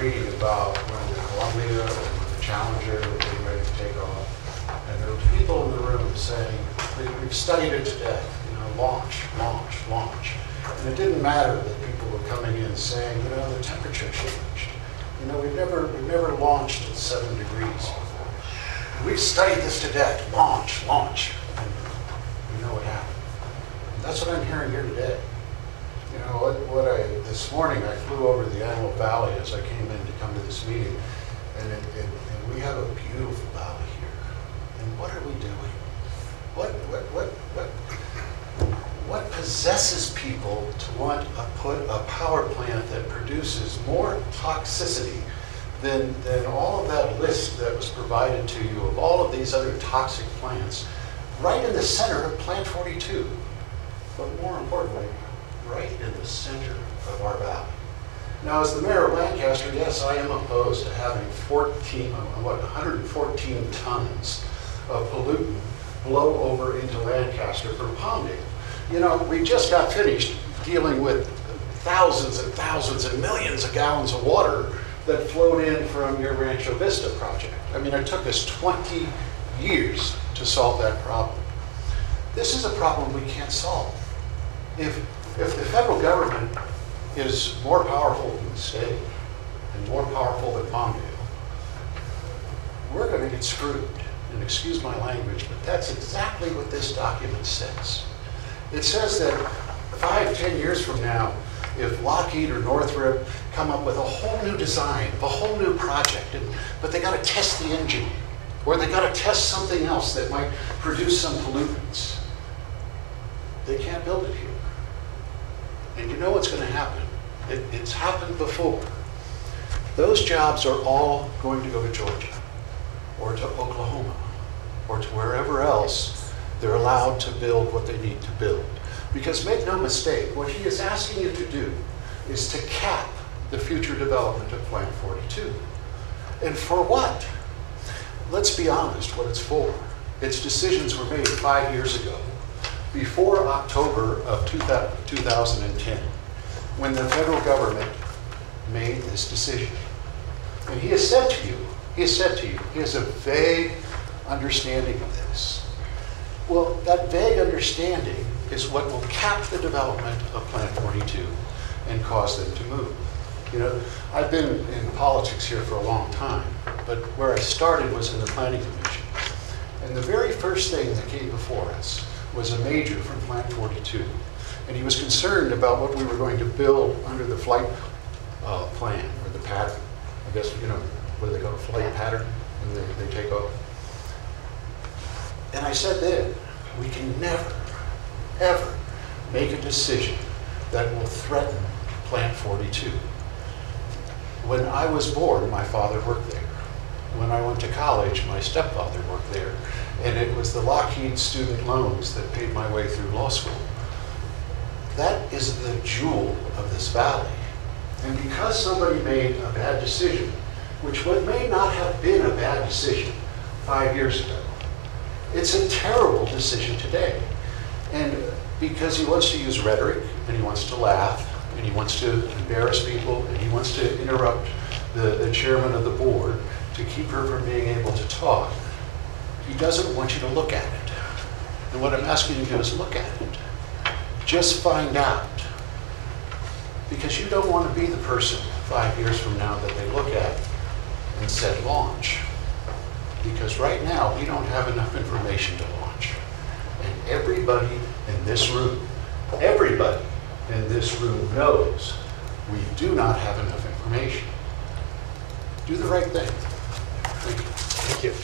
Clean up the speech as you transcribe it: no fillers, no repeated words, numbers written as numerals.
reading about when the Columbia and the Challenger were getting ready to take off, and there were people in the room saying, we've studied it to death, you know, launch, launch, launch. And it didn't matter that people were coming in saying, you know, the temperature changed. You know, we've never launched at 7 degrees. We've studied this to death, launch, launch. And you know what happened. And that's what I'm hearing here today. You know, this morning I flew over the Antelope Valley as I came in to come to this meeting, and we have a beautiful valley here. And what are we doing? What possesses people to want to put a power plant that produces more toxicity than all of that list that was provided to you of all of these other toxic plants right in the center of Plant 42? But more importantly, right in the center of our valley. Now, as the mayor of Lancaster, yes, I am opposed to having 114 tons of pollutant blow over into Lancaster from Palmdale. You know, we just got finished dealing with thousands and thousands and millions of gallons of water that flowed in from your Rancho Vista project. I mean, it took us 20 years to solve that problem. This is a problem we can't solve. If the federal government is more powerful than the state and more powerful than Palmdale, we're going to get screwed. And excuse my language, but that's exactly what this document says. It says that 5-10 years from now, if Lockheed or Northrop come up with a whole new design, a whole new project, but they got to test the engine, or they got to test something else that might produce some pollutants, they can't build it here. And you know what's going to happen? It's happened before. Those jobs are all going to go to Georgia, or to Oklahoma, or to wherever else they're allowed to build what they need to build. Because make no mistake, what he is asking you to do is to cap the future development of Plant 42. And for what? Let's be honest what it's for. Its decisions were made 5 years ago, before October of 2010, when the federal government made this decision. And he has said to you, he has a vague understanding of this. Well, that vague understanding is what will cap the development of Plant 42 and cause them to move. You know, I've been in politics here for a long time, but where I started was in the Planning Commission. And the very first thing that came before us was a major from Plant 42. And he was concerned about what we were going to build under the flight plan, or the pattern. I guess, you know, what do they call it, flight pattern, when they take off. And I said then, we can never, ever make a decision that will threaten Plant 42. When I was born, my father worked there. When I went to college, my stepfather worked there. And it was the Lockheed student loans that paid my way through law school. That is the jewel of this valley. And because somebody made a bad decision, which may not have been a bad decision 5 years ago, it's a terrible decision today. And because he wants to use rhetoric, and he wants to laugh, and he wants to embarrass people, and he wants to interrupt the chairman of the board to keep her from being able to talk, he doesn't want you to look at it. And what I'm asking you to do is look at it. Just find out. Because you don't want to be the person 5 years from now that they look at and said launch. Because right now, we don't have enough information to launch. And everybody in this room knows we do not have enough information. Do the right thing. Thank you. Thank you.